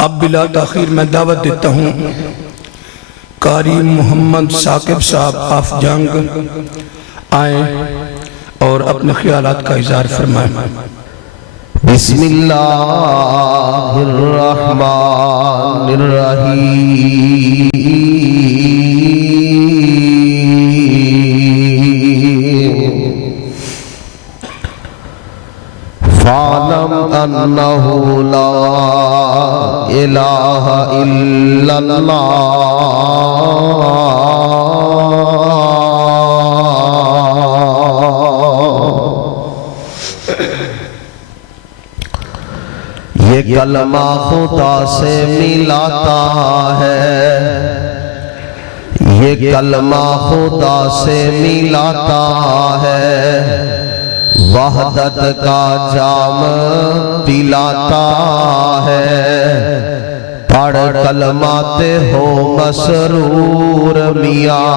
اب بلا تاخیر میں دعوت دیتا ہوں قاری محمد ثاقب صاحب آف جنگ آئیں اور اپنے خیالات کا اظہار فرمائیں۔ بسم اللہ الرحمن الرحیم فَاعْلَمْ أَنَّهُ لَا إِلَٰهَ إِلَّا اللَّهُ یہ کلمہ خدا سے ملاتا ہے، یہ کلمہ خدا سے ملاتا ہے، وحدت کا جام پلاتا ہے، پڑھ کلمات ہو مسرور میاں،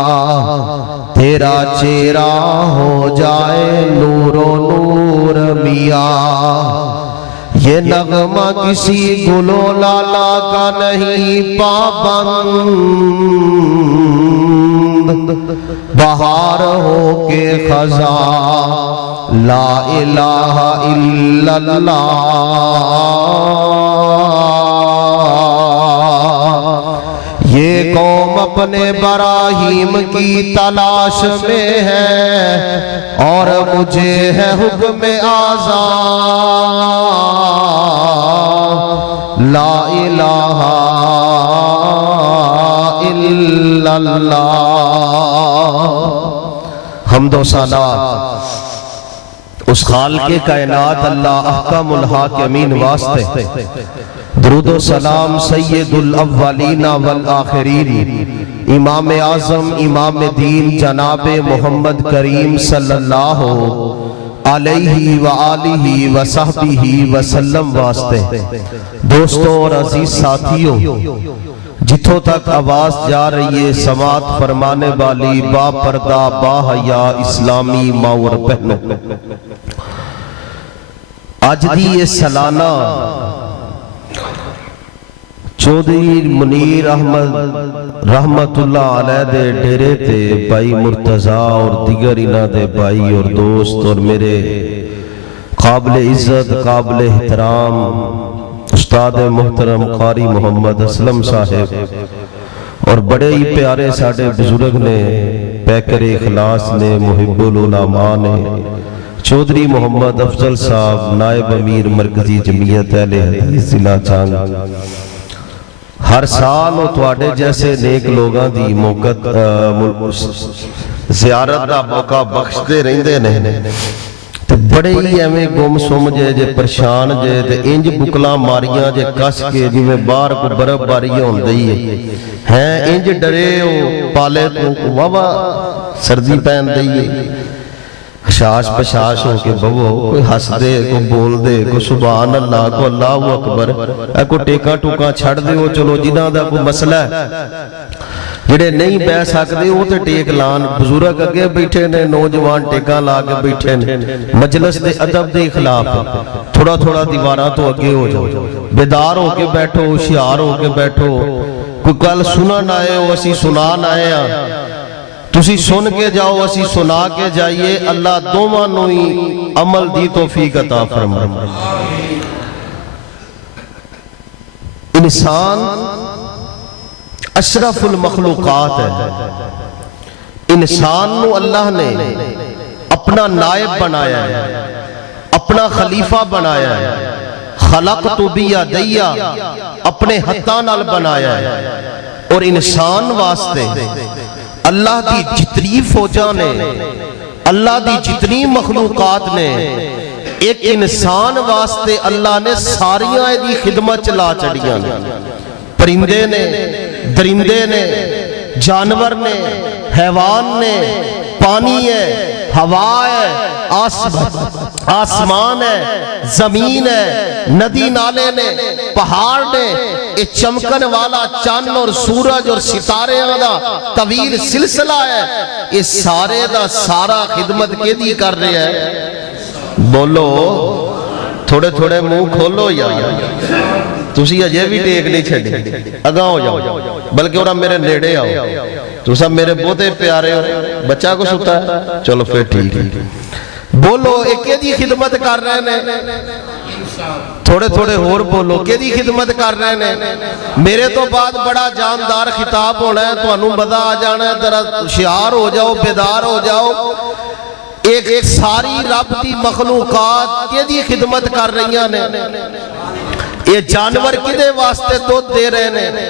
تیرا چہرہ ہو جائے نور و نور میاں۔ یہ نغمہ کسی گل و لالا کا نہیں پابند، بہار ہو کے خزاں لا الہ الا اللہ۔ یہ قوم اپنے براہیم کی تلاش میں ہے اور مجھے ہے حکم آزاں، لا الہ الا اللہ۔ حمد و ثنا اس خالق کائنات اللہ احکم الحاکمین واسطے، درود و سلام سید الاولین والآخرین، امام اعظم امام دین جناب محمد کریم صلی اللہ علیہ وآلہ وصحبہ وسلم واسطے۔ دوستوں اور عزیز ساتھیوں، جتھوں تک آواز جا رہی ہے سماعت فرمانے والی با پردہ با حیا اسلامی ماں اور بہنوں، آج دی یہ سالانہ چودھری منیر احمد رحمت اللہ علیہ دے ڈیرے تے بھائی مرتضیٰ اور دیگر انہاں دے بھائی اور دوست اور میرے قابل عزت قابل احترام استاد محترم قاری محمد اسلم صاحب اور بڑے ہی پیارے ساڑھے بزرگ نے، پیکر اخلاص نے، محب العلماء نے، چودھری محمد افضل صاحب نائب امیر مرکزی جمعیت اہل حدیث ضلع چانگ، ہر سال وہ تواڈے جیسے نیک لوگاں دی زیارت دا موقع بخشتے رہندے نے، بڑے ہی ایویں گم سم جے پریشان جے تے انج بکلا ماریاں جے کس کے جی میں باہر کو برف باری ہوندی ہے، انج ڈرے ہو پالے تو واوا سردی پہن دئیے، حشاش پشاش ہو کے بھو کوئی ہس دے کوئی بول دے کوئی سبحان اللہ کو اللہ اکبر، کوئی ٹیکاں ٹوکاں چھڑ دے ہو، چلو جنہاں دا کوئی مسئلہ ہے، جڑے نہیں بہ سکتے وہ تے ٹیک لان، بزرگ اگے بیٹھے نے، نوجوان ٹیکاں لا کے بیٹھے نے، مجلس دے ادب دے خلاف تھوڑا تھوڑا دیواراں تو اگے ہو جاؤ، بیدار ہو کے بیٹھو، ہوشیار ہو کے بیٹھو، کوئی کل سنن آئے ہو اسی سنان آئے ہاں، تسی سن کے جاؤ اسی سنا کے جائیے، اللہ دوواں نوئی عمل دی توفیق عطا فرمائے۔ انسان اشرف المخلوقات ہے، انسان نو اللہ نے اپنا نائب بنایا ہے، اپنا خلیفہ بنایا ہے، خلقت بیدیا اپنے ہتھاں نال بنایا ہے، اور انسان واسطے اللہ دی جتنی فوجاں نے، اللہ دی جتنی مخلوقات نے، ایک انسان واسطے اللہ نے ساریاں دی خدمت چلا چڑیاں نے، پرندے نے، درندے نے، جانور نے، حیوان نے، پانی ہے، ہوا ہے، آسمان ہے، زمین ہے، ندی نالے نے، پہاڑ نے، یہ چمکن والا چاند اور سورج اور ستارے دا طویل سلسلہ ہے، یہ سارے دا سارا خدمت کے دی کر رہے ہیں؟ بولو، تھوڑے تھوڑے منہ کھولو یا تسی اجے بھی ٹیک نہیں چھڈی اگاں ہو جاؤ بلکہ اور میرے نیڑے آؤ تسا میرے بہتے پیارے ہو بچہ کو ستا ہے چلو پھر ٹھیک بولو ایک دی خدمت کر رہے ہیں تھوڑے تھوڑے اور بولو کہ دی خدمت کر رہے ہیں میرے تو بعد بڑا جاندار خطاب ہونا ہے تو انہوں مزہ آ جانا ہے ذرا ہوشیار ہو جاؤ بیدار ہو جاؤ ایک ساری رب دی مخلوقات کہ دی خدمت کر رہی ہیں یہ جانور کدے واسطے دودھ دے رہے ہیں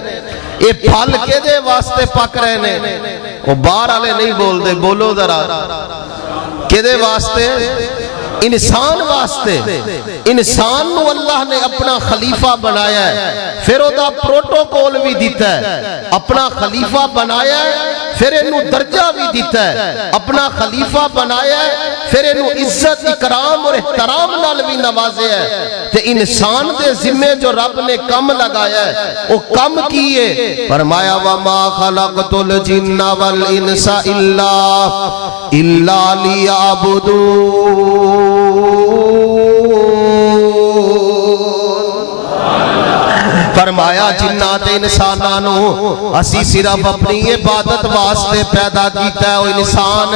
یہ پھل کدے واسطے پک رہے ہیں وہ باہر والے نہیں بول دے بولو ذرا کدے واسطے انسان واسطے انسان نو اللہ نے اپنا خلیفہ بنایا ہے پھر او دا پروٹوکول بھی دیتا ہے اپنا خلیفہ بنایا ہے پھر انہوں درجہ بھی دیتا ہے اپنا خلیفہ بنایا ہے پھر انہوں عزت اکرام اور احترام نال بھی نوازے ہے تے انسان دے ذمہ جو رب نے کم لگایا ہے وہ کم کیے فرمایا وَمَا خَلَقْتُ الْجِنَّ وَالْإِنسَ إِلَّا لِيَعْبُدُونَ فرمایا جنات انسانانوں اسی صرف اپنی عبادت واسطے پیدا کیتا ہے وہ انسان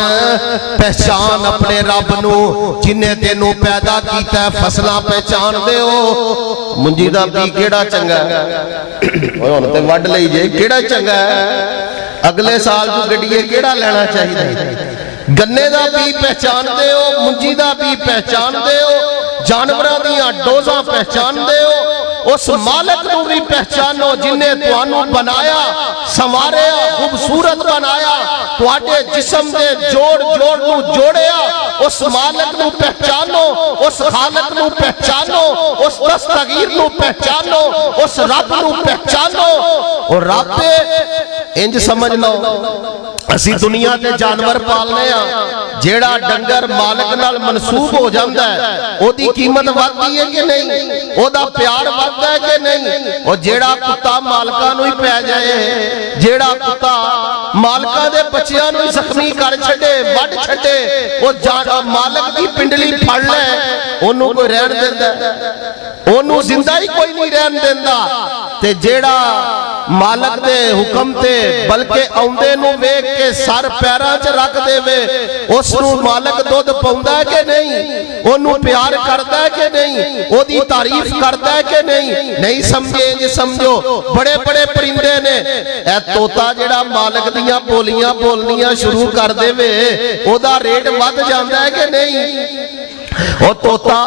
پہچان اپنے رب نو جنہیں تینوں پیدا کیتا ہے فصلہ پہچان دے ہو منجی دا بھی کیڑا چنگا ہے تے وڈ لئی جے کیڑا چنگا ہے اگلے سال جو گڈیے کیڑا لینا چاہیے گنے دا بھی پہچان دے ہو منجی دا بھی پہچان دے ہو جانوراں دیاں ڈوزاں پہچان دے ہو اس مالک نو بھی پہچانو جنہیں توانو بنایا سنواریا خوبصورت بنایا تواڈے جسم دے جوڑ نو جوڑیا اس مالک نو پہچانو اس خالق نو پہچانو اس دستگیر نو پہچانو اس رب نو پہچانو اور رب انج سمجھ لو اسی دنیا تے جانور پالنے ہیں جیڑا ڈنگر مالک نال منسوب ہو جاندہ ہے او دی قیمت وقتی ہے کہ نہیں او دا پیار وقت ہے کہ نہیں او جیڑا کتا مالکہ نوی پہ جائے جیڑا کتا مالکہ دے بچیاں نوی زخمی کر چھڑے وڈ چھڑے او مالک دی پنڈلی پھڑ لے انہوں کوئی رہن دیندہ انہوں زندہ ہی کوئی نہیں رہن دیندہ تے جیڑا مالک دے حکم تے بلکہ اوندے نو ویک کے سر پیران چ رکھ دے وے اس نو مالک دودھ پاوندا ہے کہ نہیں اونوں پیار کردا ہے کہ نہیں او دی تعریف کردا ہے کہ نہیں سمجھے جے سمجھو بڑے بڑے پرندے نے اے طوطا جڑا مالک دیاں بولیاں بولنیاں شروع کر دے وے او دا ریٹ ود جاندا ہے کہ نہیں او طوطا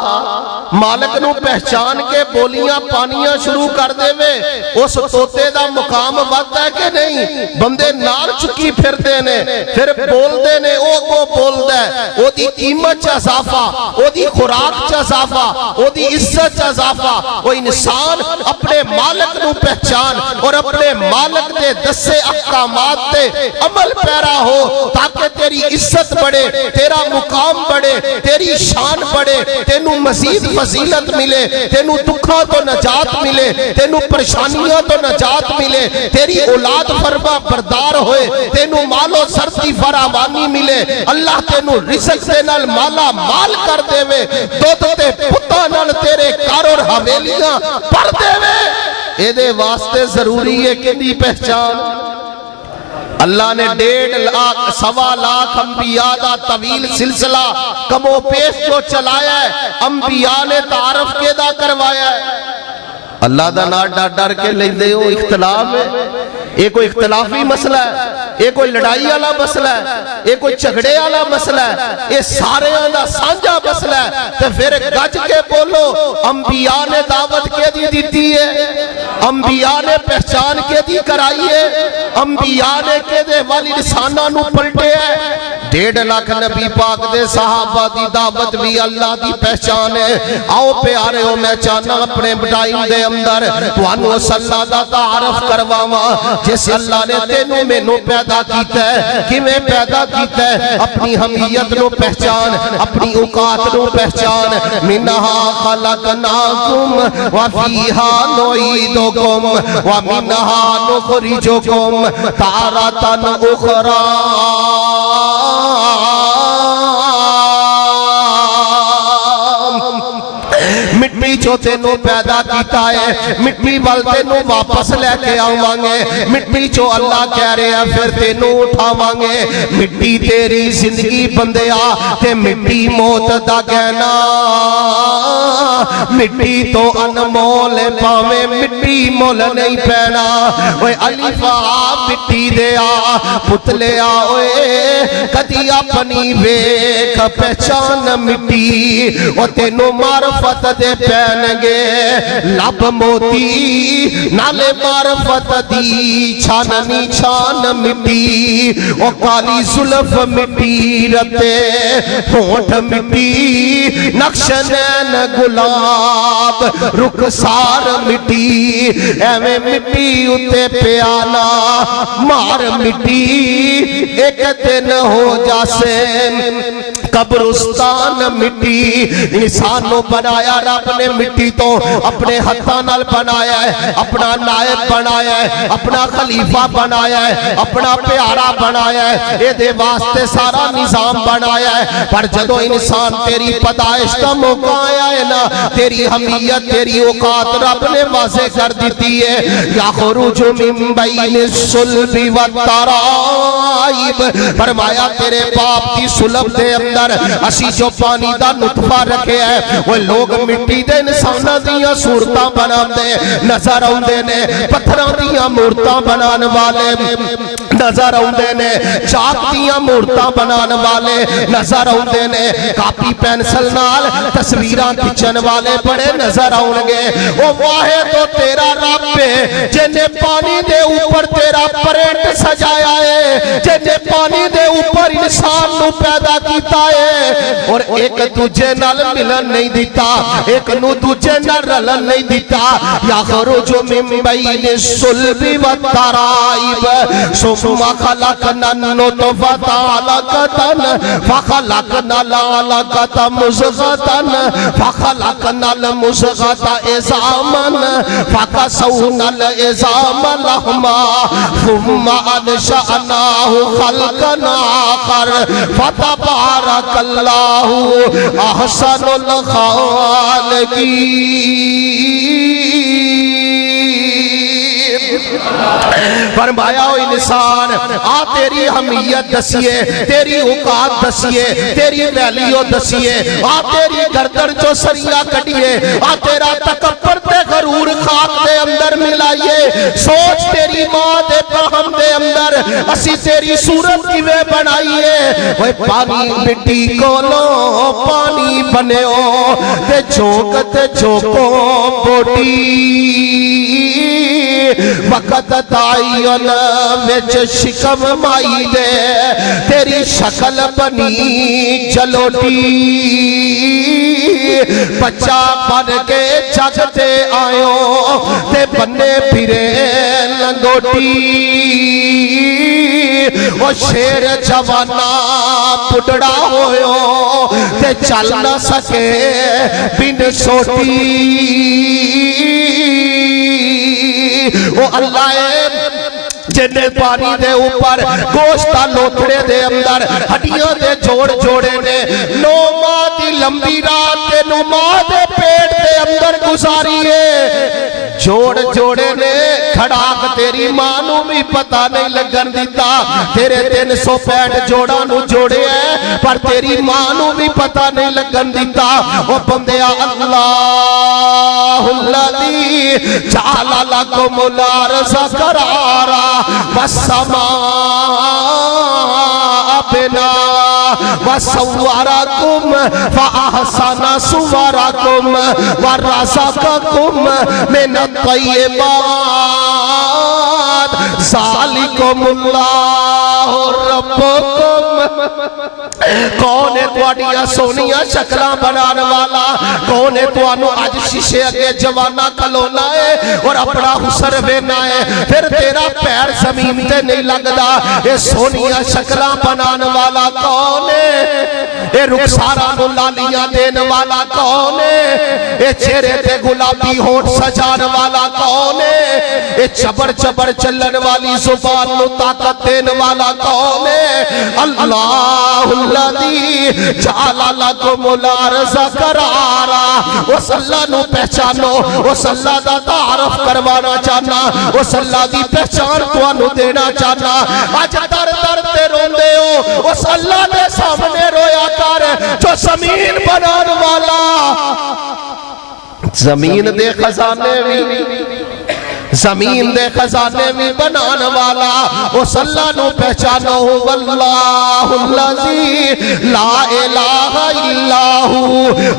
مالک نو پہچان کے بولیاں پانیاں شروع کر دے وے اس طوطے دا مقام وقت ہے کہ نہیں بندے نال چکی پھر دے نے پھر بول دے نے او کو بول دے او دی قیمت چا اضافہ او دی خوراک چا اضافہ او دی عزت چا اضافہ او انسان اپنے مالک نو پہچان اور اپنے مالک دے دسے احکامات تے عمل پیرا ہو تاکہ تیری عزت بڑھے تیرا مقام بڑھے تیری شان بڑھے تینوں مزید فضیلت ملے تینوں دکھا تو نجات ملے تینوں پریشانیاں تو نجات ملے تیری اولاد فرما بردار ہوئے تینوں مال و سرتی فراوانی ملے اللہ تینوں رزق دے نال مالا مال کر دے وے دودھ تے پتا نال تیرے کار اور حویلیاں پر دے وے اے دے واسطے ضروری ہے کہ دی پہچان اللہ نے 1.5 لاکھ انبیاء دا طویل سلسلہ کم و پیش جو چلایا ہے انبیاء نے تعارف کے دا کروایا ہے اللہ دا نا ڈر کے لے دے ہو اختلاف ہے ایک کوئی اختلافی مسئلہ ہے ایک کوئی لڑائی والا مسئلہ ہے ایک کوئی جھگڑے والا مسئلہ ہے یہ سارے دا سانجا مسئلہ ہے تو پھر گج کے بولو انبیاء نے دعوت کے دی دیتی ہے انبیاء نے پہچان کے دی کرائی ہے انبیاء نے کے دے والی لسانہ نو پلٹے ہے 1.5 لاکھ نبی پاک دے صحابہ دی دعوت بھی اللہ دی پہچان ہے آؤ پیارے ہو میں چاہنا اپنے ٹائم دے اندر تو انو صلی اللہ دا تعارف کرواما جس اللہ نے تینوں میں نو پیدا کیتا ہے کہ میں پیدا کیتا ہے اپنی حمیت نو پہچان اپنی اوقات نو پہچان منہا خلقناکم وفیہا نعیدکم ومنہا نخرجکم تارتن اخرى مٹی چو تینوں پیدا کیتا ہے مٹی وال تینوں واپس لے کے آوانگے مٹی چو اللہ کہہ رہے ہیں پھر تینوں اٹھاوانگے مٹی تیری زندگی بندیا تے مٹی موت دا کہنا مٹی تو انمول پاویں مٹی مول نہیں پینا اوے علیفہ مٹی دیا پتلیا اوے کدی اپنی ویکھ پہچان مٹی او تینوں معرفت دے پینگے لب موتی نالے معرفت دی چھاننی چھان مٹی او کالی زلف مٹی رتے ہونٹ مٹی نقش نین گلاب رخسار مٹی ایویں مٹی اتے پیانا مار مٹی ایک دن ہو جاسے قبرستان مٹی انسانوں بنایا رب نے مٹی تو اپنے ہتھاں نال بنایا ہے اپنا نائب بنایا ہے اپنا خلیفہ بنایا ہے اپنا پیارا بنایا ہے اے دے واسطے سارا نظام بنایا ہے پر جدو انسان تیری پیدائش کا موقع آیا ہے نا تیری حمیت تیری اوقات رب نے واضح کر دیتی ہے یخرج من بین الصلب والترائب فرمایا تیرے باپ کی صلب دے اندر اسی جو پانی دا نطفہ رکھے ہے وہ لوگ مٹی دے انسانہ دیا صورتاں بنام دے نظر آؤندے نے پتھراں دیا مورتاں بنان والے نظر آؤندے نے چاک دیا مورتاں بنان والے نظر آؤندے نے کاپی پینسل نال تصویراں کھچن والے بڑے نظر آؤنگے وہ واحد تو تیرا رب ہے جنہیں پانی دے اوپر تیرا پرنٹ سجایا ہے جنہیں پانی دے اوپر انسان نو پیدا کیتا ہے اور ایک دوجے نال ملن نہیں دیتا ایک نو دوجے نال رلن نہیں دیتا یخرج من بین الصلب والترائب ثم خلقنا النطفة علقة فخلقنا العلقة مضغة فخلقنا المضغة عظاما فكسونا العظام لحما ثم أنشأناه خلقا آخر فتبارك الله أحسن الخالقين فرمایا او انسان آ تیری حمیت دسیے تیری اوقات دسیے تیری ویلیو دسیے آ تیری گردن جو سریا کٹیے آ تیرا تکبر تے غرور خاک دے اندر ملائیے سوچ تیری ماں دے پرہم دے اندر اسی تیری صورت کیویں بنائیے وہ پانی مٹی کولو پانی بنیو تے جھوک تے جھوکو بوٹی وقت تعین وچ شکم مائی دے تیری شکل بنی جلوٹی بچہ بن کے جگ تے آئیو تے بنے پھرے لنگوٹی وہ شیر جوانا پڑڑا ہوئیو تے چل نہ سکے بن سوٹی وہ اللہ جنہیں پانی دے اوپر گوشتہ لوتھڑے دے اندر ہڈیاں دے جوڑ جوڑے نے 9 ماہ دی لمبی رات تے 9 ماہ دے پیٹ دے اندر گزاریے جوڑ جوڑے نے کھڑاک تیری مانوں بھی پتہ نہیں لگن دیتا تیرے 365 جوڑا نو جوڑے ہیں پر تیری مانوں بھی پتہ نہیں لگن دیتا وہ بندیا اللہ الذی جعل لکم الارض قرارا والسماء بنا وصورکم فاحسن صورکم ورزقکم من الطیبات ذالکم اللہ ربکم کون ہے تواڈیاں سونیاں شکلاں بنان والا کون ہے توانو اج شیشے اگے جوانا کھلونا ہے اور اپنا حسن وینا ہے پھر تیرا پیر زمین تے نہیں لگدا اے سونیاں شکلاں بنان والا کون ہے اے رخساراں نو لالیاں دین والا کون ہے اے چہرے تے گلابی ہونٹ سجان والا کون ہے اے چبر چبر چلن والی زبان نو طاقت دین والا کون ہے؟ اللہ الذی جعل لکم الارض قرارا۔ اس اللہ نو پہچانو، اس اللہ دا تعارف کروانا چاہنا، اس اللہ دی پہچان توانو دینا چاہنا۔ آج در در تے روندے ہو، اس اللہ دے سامنے رویا کر جو زمین بنان والا، زمین دے خزانے بھی، زمین دے خزانے بھی بنان والا، اس اللہ نو پہچانو۔ واللہ الذی لا الہ الا ہو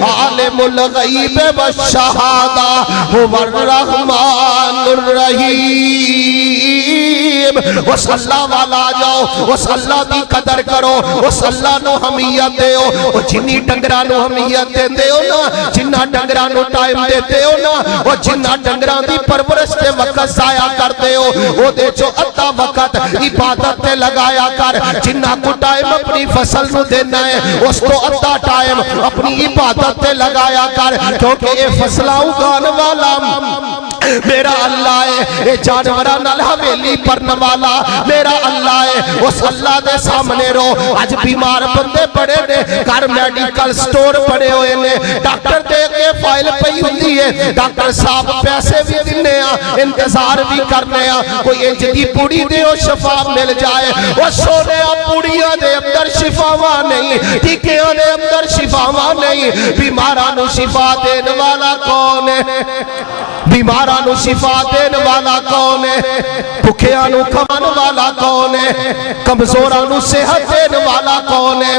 عالم الغیب والشہادہ هو الرحمن الرحیم۔ اس اللہ والا جاؤ، اس اللہ دی قدر کرو، اس اللہ نو حمیت دے ہو۔ جنی ڈنگران نو حمیت دے ہو نا، جنہ ڈنگران نو ٹائم دے ہو نا، جنہ ڈنگران دی پرورش دے وقت ضائع کرتے ہو، وہ دے جو ادھا وقت عبادت تے لگایا کر۔ جنہ کو ٹائم اپنی فصل نو دینا ہے، اس کو ادھا ٹائم اپنی عبادت تے لگایا کر، کیونکہ اے فصلہ اگان والا میرا اللہ ہے۔ اے جانوران الحویلی پرن والا میرا اللہ ہے۔ اس اللہ دے سامنے رو۔ آج بیمار بندے پڑے نے، گھر میڈیکل سٹور پڑے ہوئے نے، ڈاکٹر دے کے فائل پئی ہوتی ہے، ڈاکٹر صاحب پیسے بھی دینے انتظار بھی کرنے، کوئی انجدی پوڑی دے اور شفا مل جائے۔ وہ سونے پوڑیاں دے اندر شفاواں نہیں، ٹھیکیاں دے اندر شفاواں نہیں۔ بیمارانو شفا دین والا کون ہے؟ بیمارانو شفا دین والا کون ہے؟ بھکھیانو کھوان والا کون ہے؟ کمزورانو صحت دین والا کون ہے؟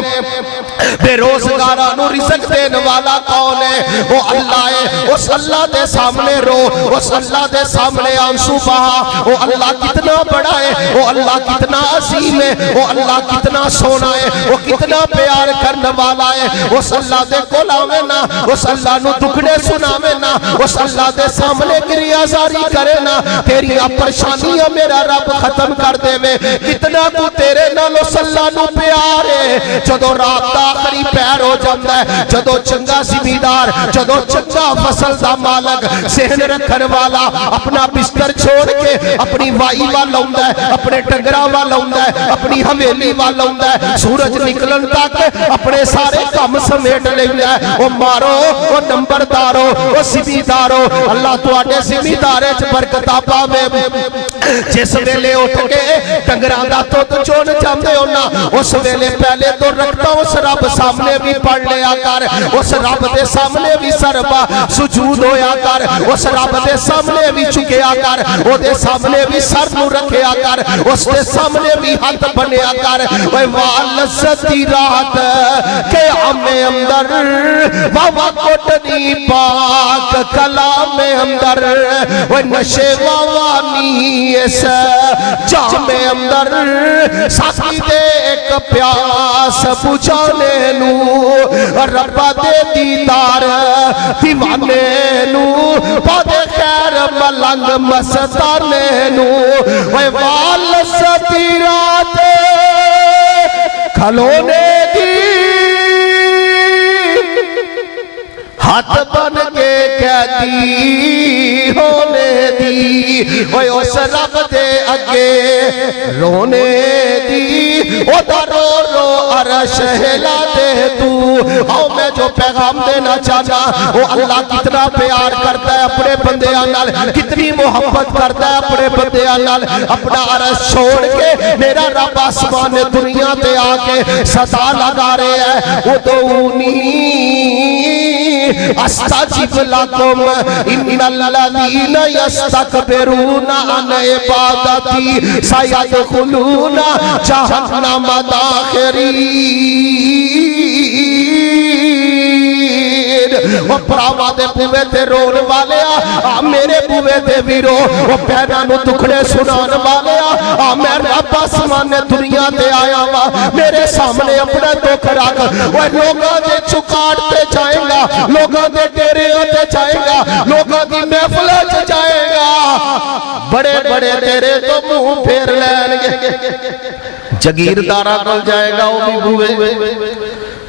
بے روزگارانو رزق دین والا کون ہے؟ وہ اللہ ہے۔ اس اللہ دے سامنے رو، اس اللہ دے سامنے آنسو بہا۔ وہ اللہ کتنا بڑا ہے، وہ اللہ کتنا عظیم ہے، وہ اللہ کتنا سونا ہے، وہ کتنا پیار کرنے والا ہے۔ اس اللہ دے کولاوے نا، اس اللہ نو دکھڑے سناوے نا، اس اللہ دے سامنے گریہ زاری کرے نا، تیری پریشانیاں میرا رب ختم کر دے وے۔ کتنا تو تیرے نال اس اللہ نو پیار ہے۔ جدو رات دا آخری پیر ہو جاندہ ہے، جدو چنگا زمیندار، جدو چنگا فصل دا مالک، سہن رکھن والا اپنا بستر چھوڑ کے اپنی وائی والا ہوندہ ہے، اپنے ٹنگرہ والا ہوندہ ہے، اپنی حویلی والا ہوندہ ہے، سورج نکلن تک اپنے سارے کام سمیٹ لیندہ ہے۔ وہ مارو، وہ نمبردارو، وہ زمیندارو، اللہ تو آنے زمیندارے چھ برکتہ پاوے۔ جس ویلے اٹھ کے ٹنگرہ دا تو چون جاندے ہونا، اس ویلے پہلے تو رکھتا اس رب سامنے بھی پڑھ لیا کر، اس رب دے سامنے بھی سربا سجود ہویا کر، اس رب دے سامنے بھی چکیا کر، وہ دے سامنے بھی سر نو رکھیا کر، اس دے سامنے بھی ہاتھ بنیا کر۔ وَالَّذِّ رات کے ہمیں اندر بابا کوٹنی پاک کلام اندر، وہ نشے وانی اس جام اندر ساتھی دے ایک پیاس بجھانے نو، ربا دے دیدار دیوانے نو، پادے خیر ملنگ مستانے نو۔ وَالَّذِّ رات کھلونے دی ہاتھ بن کے قیدی ہونے دی، اوہ اس رب دے اگے رونے دی، او دا رو رو عرش ہلا دے تو۔ آؤ میں جو پیغام دینا چاہنا، وہ اللہ کتنا پیار کرتا ہے اپنے بندیاں نال، کتنی محبت کرتا ہے اپنے بندیاں نال۔ اپنا عرش چھوڑ کے میرا رب آسمان دنیا تے آکے صدا لگا رہے ہیں، ادعونی استجب لکم ان الذین یستکبرون عن عبادتی سیدخلون جہنم داخرین۔ وہ پراوا دے بوے تے رون والے میرے بوے تے بھی رو، وہ پہنا نو دکھڑے سنان والے میں رب آسمان دنیا تے آیا وا، میرے سامنے اپنے دکھ رکھ۔ وہ لوگاں دے چکاڑتے جائیں گا، لوگاں دے ڈیرے ہوتے جائیں گا، لوگاں دی محفلت جائیں گا، بڑے بڑے تیرے تو منہ پھیر لین گے۔ جگیردارہ کل جائے گا وہ بھی بوے،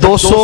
200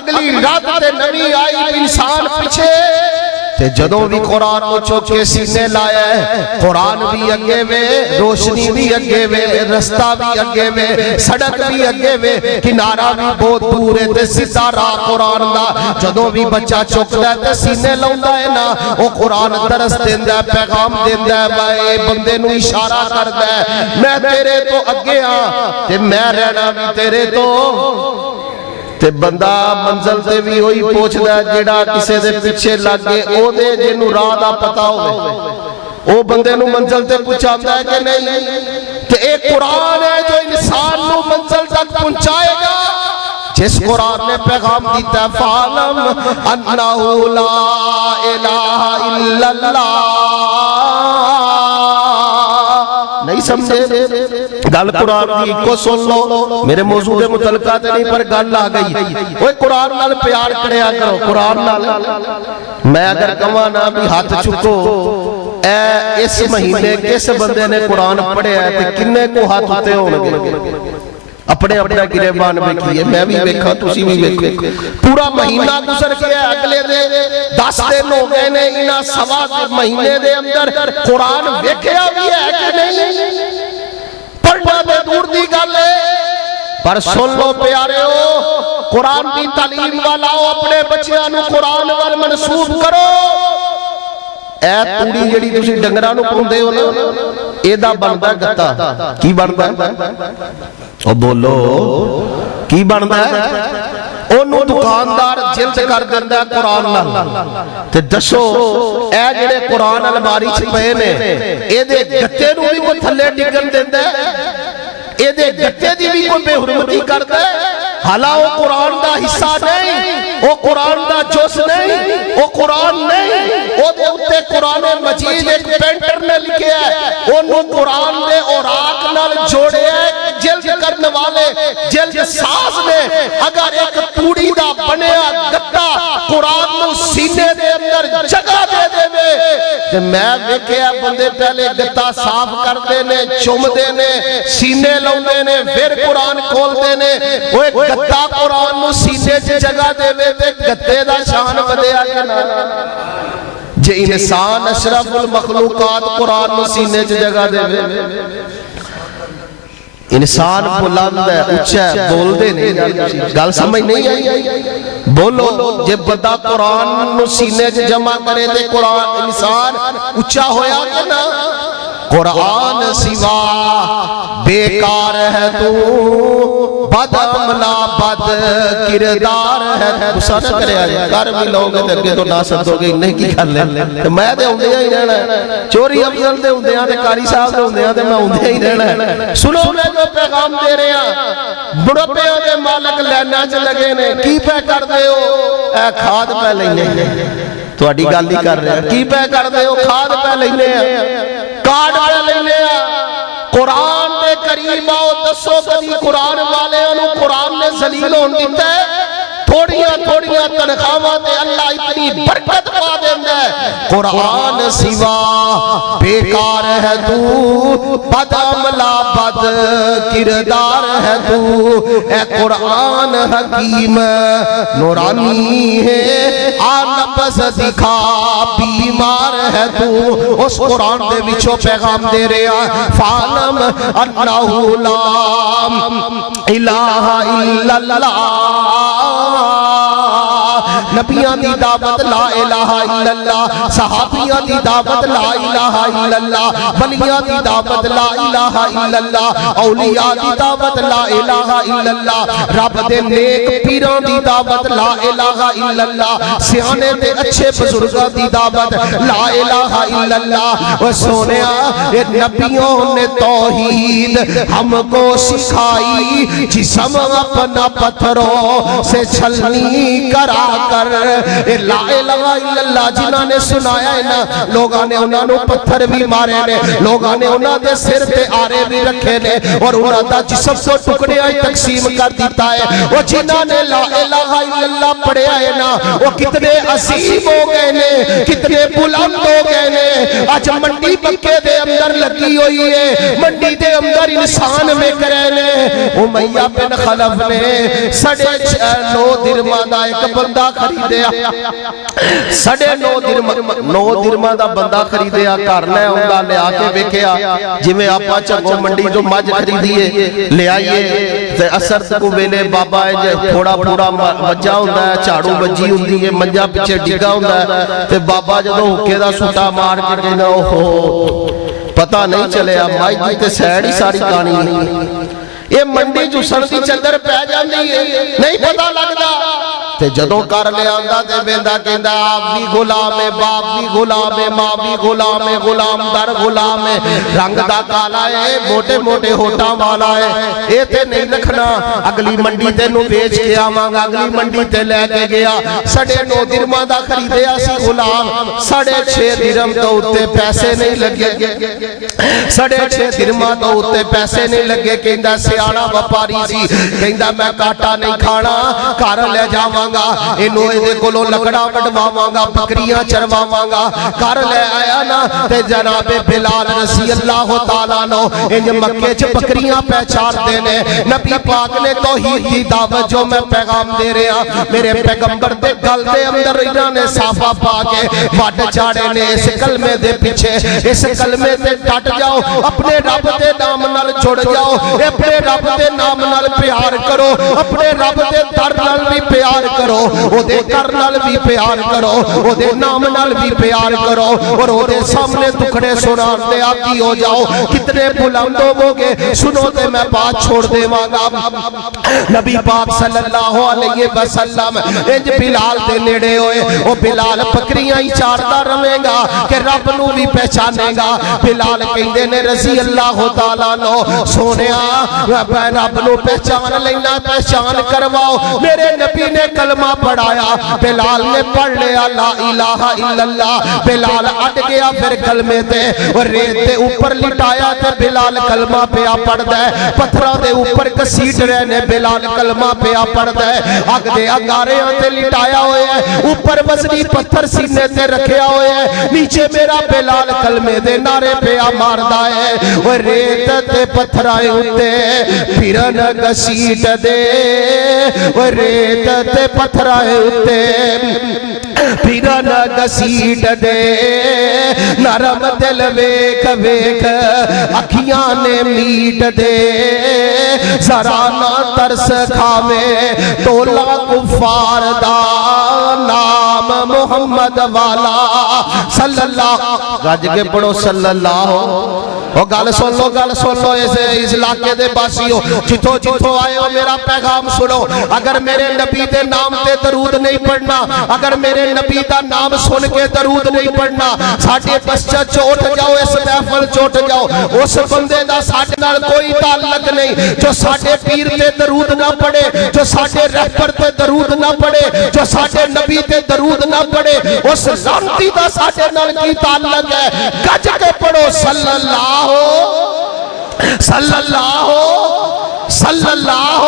اگلی رات تے نوی آئی انسان پیچھے تے جدوں بھی قرآن کو چوک کے سینے لایا ہے قرآن بھی اگے وے روشنی بھی اگے وے رستہ بھی اگے وے سڑک بھی اگے وے کنارہ بھی بہت دور ہے تے سیدھا راہ قرآن دا جدوں بھی بچہ چوکدا ہے تے سینے لاوندا ہے نا او قرآن درس دیندا ہے پیغام دیندا ہے بھائی بندے نو اشارہ کردا ہے میں تیرے تو اگے ہاں تے میں رہنا بھی تیرے تو تے بندہ منزل تے بھی ہوئی پوچھدا ہے جیڑا کسے دے پیچھے لگ گئے او دے جنوں راہ دا پتہ ہوئے او بندے نو منزل تے پہنچاتا ہے کہ نہیں کہ ایک قرآن ہے جو انسان نو منزل تک پہنچائے گا جس قرآن نے پیغام دیتا ہے فَعَلَمْ أَنَّهُ لَا إِلَهَ إِلَّا اللَّهِ نہیں سمجھے گل قرآن کی کو سن لو میرے موضوع دے متعلقہ تے نہیں پر گل آ گئی وہ قرآن نال پیار کریا کرو قرآن نال میں اگر کہاں نا بھی ہاتھ چکو اے اس مہینے کس بندے نے قرآن پڑھیا ہے تے کنے کو ہاتھ اتے ہون گے اپنے اپنا گریبان بیکھئے میں بھی بیکھا تسی بھی بیکھو پورا مہینہ گزر گیا اگلے دے 10 دن ہو گئے نے انہاں سوا مہینے دے اندر قرآن ویکھیا بھی ہے کہ نہیں پڑھنا دے دور دی گل ہے پر سن لو پیارے ہو قرآن کی تعلیم والا ہو اپنے بچیاں نو قرآن وال منسوب کرو اے توڑی جڑی تسی ڈنگراں نو پوندے ہو نا اے دا بندا گتا کی بندا او بولو کی بندا ہے اونوں دکاندار جلد کر دیندا ہے قرآن نال تے دسو اے جڑے قرآن الماری چ پئے نے اے دے گتے نو بھی کوئی تھلے ڈگن دیندا ہے اے دے گتے دی بھی کوئی بے حرمتی کردا ہے حالا وہ قرآن دا حصہ نہیں وہ قرآن دا جوس نہیں وہ قرآن نہیں وہ دے اتے قرآن مجید ایک پینٹر نے لکھے ہے انہوں قرآن دے اوراق نال جوڑے ہے جلد کرنے والے جلد ساز نے اگر ایک توڑی دا بنیا گتا قرآن نو سینے دے اندر جگہ دے دے کہ میں ویکھیا بندے پہلے گتا صاف کرتے نے چومدے نے سینے لاؤندے نے پھر قرآن کھولدے نے وہ ایک گتا قرآن نو سینے چ جگہ دے وے تے گتے دا شان ودیا کہ نہ جے انسان اشرف المخلوقات قرآن نو سینے چ جگہ دے وے انسان بلند ہے اچھا ہے بول دے نہیں گل سمجھ نہیں آئی بولو جب بندہ قرآن نو سینے چ جمع کرے تے قرآن انسان اچھا ہویا کہ نہ قرآن سوا بیکار ہے تو بد عملہ بد کردار ہے غصہ نہ کرے آج کر بھی لوگ تے تو نہ سدو گے نہیں کی کر لے میں تے ہوندے ہی رہنا چوری افضل دے ہوندے ہیں تے قاری صاحب دے ہوندے ہیں تے میں ہوندے ہی رہنا سنو میں جو پیغام دے رہے ہیں بڑھپیاں دے مالک لینا چ لگے نے کی پہ کر دے ہو اے کھاد پہ لینے تہاڈی گل ہی کر رہے ہیں کی پہ کر دے ہو کھاد پہ لینے کارڈ پہ لینے قرآن دے قریب آؤ دسو کبھی قرآن والے انہوں قرآن نے ذلیل ہون دیتا ہے تھوڑیاں تنخواہ تے اللہ اتنی برکت پا دیندہ ہے قرآن سوا بیکار ہے تو بد عملہ بد کردار ہے تو اے قرآن حکیم نورانی ہے آنبز دکھا بیمار ہے تو اس قرآن دے وچوں پیغام دے رہا فعلم انہو لا الہ الا اللہ نبیاں دی دعوت لا الہ الا اللہ صحابیاں دی دعوت لا الہ الا اللہ ولیاں دی دعوت لا الہ الا اللہ اولیاء دی دعوت لا الہ الا اللہ رب دے نیک پیران دی دعوت لا الہ الا اللہ سیانے تے اچھے بزرگاں دی دعوت لا الہ الا اللہ وہ سونیا یہ نبیوں نے توحید ہم کو سکھائی جسم اپنا پتھروں سے چھلنی کرا کر لا الہ الا اللہ جنہاں نے سنایا ہے نا لوگاں نے انہاں نو پتھر بھی مارے نے لوگاں نے انہاں دے سر تے آرے بھی رکھے نے اور انہاں دا جسم کو ٹکڑے تقسیم کر دیتا ہے وہ جنہاں نے لا الہ الا اللہ پڑھیا ہے نا وہ کتنے عظیم ہو گئے نے کتنے بلند ہو گئے نے آج منڈی مکے دے اندر لگی ہوئی ہے منڈی دے اندر انسان میں کرے نے امیہ بن خلف نے 9.5 درہماں دا ایک بندہ خریدیا 9.5 درہماں دا بندہ خریدیا گھر لے آندا لے آ کے ویکھیا جویں آپا چنگو منڈی جو مجھ خریدیے لے آئیے تے اثر کو ویلے بابا تھوڑا پورا مجھا ہوندا ہے جھاڑو بجی ہوندی ہے منجا پیچھے ڈگا ہوندا ہے تے بابا جدوں حکے دا سوٹا مار کے کہنا اوہو پتہ نہیں چلیا مائی دی تے سیڑ ہی ساری کہانی یہ منڈی جو سردی چندر پہ جاندی ہے نہیں پتہ لگدا تے جدوں کر لے آندا تے ویندا کہندا آپ بھی غلام ہے باپ بھی غلام ہے ماں بھی غلام ہے غلام در غلام ہے رنگ دا کالا ہے موٹے موٹے ہوٹاں والا ہے اے تے نہیں رکھنا اگلی منڈی تینوں بیچ کے آواں گا اگلی منڈی تے لے کے گیا 9.5 درہماں دا خریدیا سی غلام 6.5 درہم تو اتے پیسے نہیں لگے 6.5 درہماں تو اتے پیسے نہیں لگے کہندا سیاڑا وپاری سی کہندا میں کاٹا نہیں کھانا گھر لے جاواں گا انہوں دے کولوں لکڑا وڈواواں گا بکریاں چرواواں گا گھر لے آیا نا تے جناب بلال رضی اللہ تعالیٰ عنہ انج مکے چ بکریاں پہچان دینے نبی پاک نے توحید کی دعوت جو میں پیغام دے رہا میرے پیغمبر دے گل دے اندر انہاں نے صافہ پا کے وڈ چاڑے نے اس کلمے دے پیچھے اس کلمے تے ڈٹ جاؤ اپنے رب دے نام نال جڑ جاؤ اپنے رب دے نام نال پیار کرو اپنے رب دے در نال بھی پیار کرو او دے کر نال بھی پیار کرو او دے نام نال بھی پیار کرو اور او دے سامنے دکھڑے سنان دے آگی ہو جاؤ کتنے بلند ہوگے سنو دے میں بات چھوڑ دے مانگا نبی پاک صلی اللہ علیہ وسلم انج بلال دے نیڑے ہوئے او بلال بکریاں ہی چاردا روے گا کہ رب نو بھی پہچانے گا بلال کہندے نے رضی اللہ تعالیٰ نو سونیا رب نو پہچان لینا پہچان کرواؤ میرے نبی نے کلمہ پڑھایا بلال نے پڑھ لیا لا الہ الا اللہ بلال اٹھ گیا پھر کلمے تے اور ریت دے اوپر لٹایا تے بلال کلمہ پیا پڑھ دے پتھرہ دے اوپر کسیٹ رہنے بلال کلمہ پیا پڑھ دے اگ دے اگاریاں تے لٹایا ہوئے ہیں اوپر وزنی پتھر سینے تے رکھیا ہوئے ہیں نیچے میرا بلال کلمے دے نعرے پیا ماردہ ہے اور ریت تے پتھرائے ہوتے پھرن کسیٹ دے اور ریت تے پتھرائے ہوتے پھرن گسیٹ دے نرم دل ویک ویک اکھیاں نے میٹ دے ذرا نہ ترس کھاوے ٹولا کفار دا نام محمد والا صلی اللہ گج کے پڑھو صلی اللہ وہ گل سن لو اس علاقے دے باسی ہو جتھو جتھو آئے ہو میرا پیغام سنو اگر میرے نبی دے نام تے درود نہیں پڑھنا اگر میرے نبی دا نام سن کے درود نہیں پڑھنا ساڑھے مسجد چوٹ جاؤ اس محفل چوٹ جاؤ اس بندے دا ساڑھے نال کوئی تعلق نہیں جو ساڑھے پیر تے درود نہ پڑھے جو ساڑھے رہبر تے درود نہ پڑھے جو ساڑھے نبی تے درود نہ پڑھے اس لعنتی دا ساڑھے نال کی تعلق ہے گج کے پڑھو صلی اللہ صلی اللہ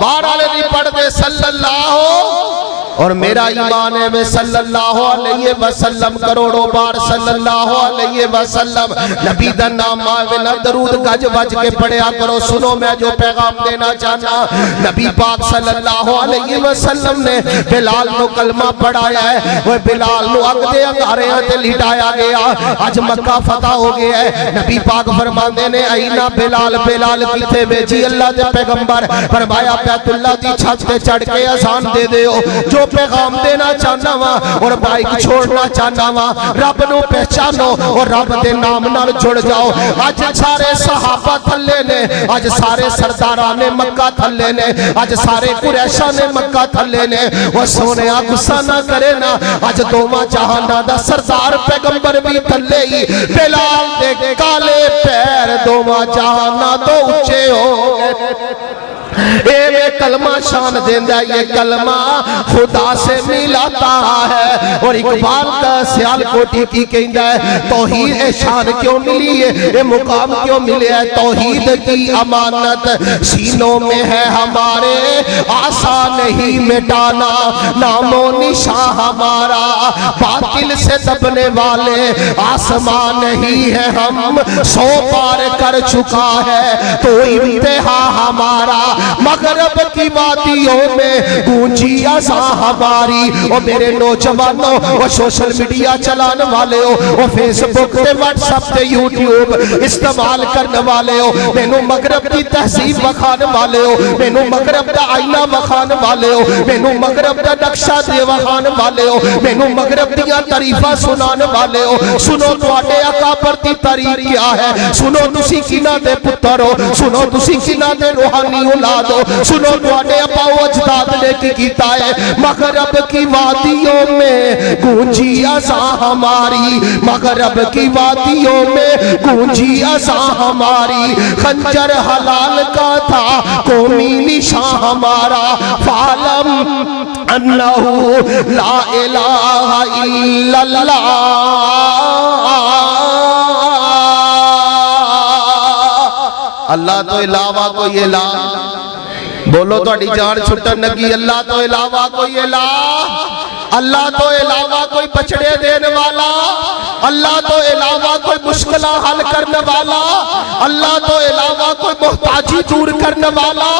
بہرحال نہیں پڑھ دے صلی اللہ اور میرا ایمان ہے میں صلی اللہ علیہ وسلم کروڑوں بار صلی اللہ علیہ وسلم نبی دا نام آوے نہ درود گج وج کے پڑھیا کرو سنو میں جو پیغام دینا چاہنا نبی پاک صلی اللہ علیہ وسلم نے بلال نو کلمہ پڑھایا ہے وہ بلال نو اگ دے انگاریاں تے لٹایا گیا آج مکہ فتح ہو گیا ہے نبی پاک فرماندے نے اینا بلال بلال کی تھے بیجی اللہ دے پیغمبر فرمایا بیت اللہ دی چھت تے چڑھ کے اذان دے دے ہو جو پیغام دینا چاہنا وا اور بائک چھوڑنا چاہنا وا رب نو پہچانو اور رب دے نام نال جڑ جاؤ آج سارے صحابہ تھلے نے آج سارے سرداران مکہ تھلے نے آج سارے قریشہ نے مکہ تھلے نے وہ سونے غصہ نہ کرے نا آج دوما جہانا دا سردار پیغمبر بھی تھلے ہی بلال دے کالے پیر دوما جہانا تو اچھے ہو اے کلمہ شان دیندہ یہ کلمہ خدا سے ملاتا ہے. اور اقبال کا سیال کوٹی کی کہندہ ہے توحید شان کیوں ملی ہے, یہ مقام کیوں ملے ہے. توحید کی امانت سینوں میں ہے ہمارے, آسان نہیں مٹانا نام و نشان ہمارا. باطل سے دبنے والے آسمان نہیں ہے, ہم 100 پار کر چکا ہے تو انتہا ہمارا. مغرب کی وادیوں میں گونجی اذان ہماری. اور میرے نوجوانوں اور سوشل میڈیا چلانے والے ہو, اور فیس بک تے واٹس اپ تے یوٹیوب استعمال کرنے والے ہو, مینوں مغرب کی تہذیب وکھانے والے ہو, مینوں مغرب دا آئینہ وکھانے والے ہو, مینوں مغرب دا نقشہ دے وکھانے والے ہو, مینوں مغرب دیاں تعریفاں سنانے والے ہو. سنو تواڈے اکابر دی تعریف کیا ہے, سنو تسی کنا دے پتر ہو, سنو تسی کنا دے روحانی اولاد ہو, سنو تواڈے ابا و اجداد نے کی کیتا ہے. مغرب کی وادیوں میں گونجی اذان ہماری, مغرب کی وادیوں میں گونجی اذان ہماری. خنجر حلال کا تھا قومی نشان ہمارا, فعلم انہو لا الہ الا اللہ. اللہ تو علاوہ کوئی الہ, بولو تو اڈی جان چھٹن لگی, اللہ تو علاوہ کوئی الہ, اللہ تو علاوہ کوئی بچڑے دینے والا, اللہ تو علاوہ کوئی مشکلہ حل کرنے والا, اللہ تو علاوہ کوئی محتاجی دور کرنے والا,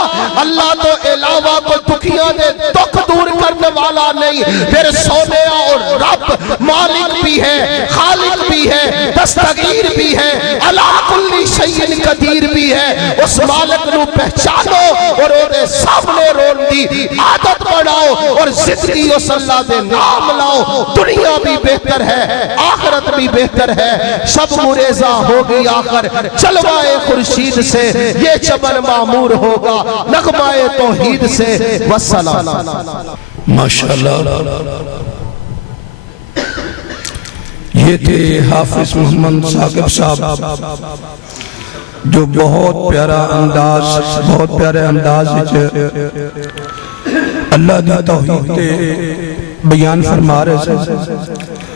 اللہ تو علاوہ کوئی دکھیاں دے دکھ دور کرنے والا نہیں. پھر سونے اور رب مالک بھی ہے, خالق بھی ہے, دستگیر بھی ہے, علی کل شیء قدیر بھی ہے. اس مالک نو پہچانو اور اودے سامنے رون دی عادت بڑھاؤ, اور زندگی اس اللہ دے نام لاؤ. دنیا بھی بہتر ہے, آخرت بھی بہتر ہے, شب مریضہ ہوگی آخر جلوہ خورشید سے, یہ چمن معمور ہوگا نغمہ توحید سے. والسلام. ماشاءاللہ. یہ تھے حافظ محمد ثاقب صاحب جو بہت پیارا انداز, بہت پیارے انداز اللہ دی توحید بیان فرما رہے ہیں.